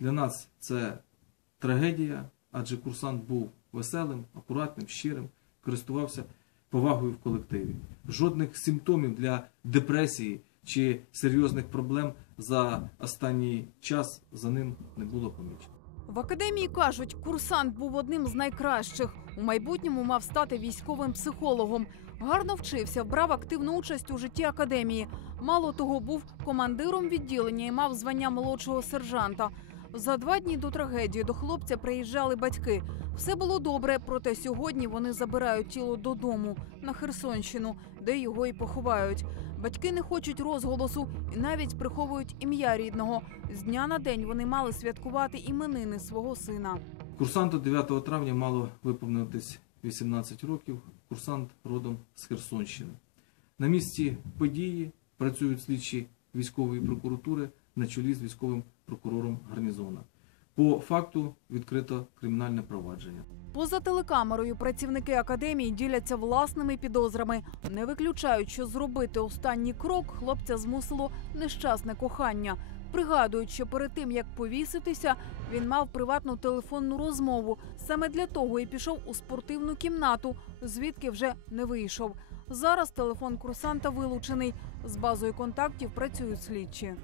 Для нас це трагедія, адже курсант був веселим, акуратним, щирим, користувався повагою в колективі. Жодних симптомів для депресії чи серйозних проблем за останній час за ним не було помічено. В академії кажуть, курсант був одним з найкращих. У майбутньому мав стати військовим психологом. Гарно вчився, брав активну участь у житті академії. Мало того, був командиром відділення і мав звання молодшого сержанта. За два дні до трагедії до хлопця приїжджали батьки. Все було добре, проте сьогодні вони забирають тіло додому на Херсонщину, де його і поховають. Батьки не хочуть розголосу і навіть приховують ім'я рідного. З дня на день вони мали святкувати іменини свого сина. Курсанту 9 травня мало виповнитись 18 років. Курсант родом з Херсонщини. На місці події працюють слідчі військової прокуратури на чолі з військовим прокурором гарнізона. По факту відкрито кримінальне провадження. Поза телекамерою працівники академії діляться власними підозрами. Не виключають, що зробити останній крок хлопця змусило нещасне кохання. Пригадують, що перед тим як повіситися, він мав приватну телефонну розмову. Саме для того і пішов у спортивну кімнату, звідки вже не вийшов. Зараз телефон курсанта вилучений. З базою контактів працюють слідчі.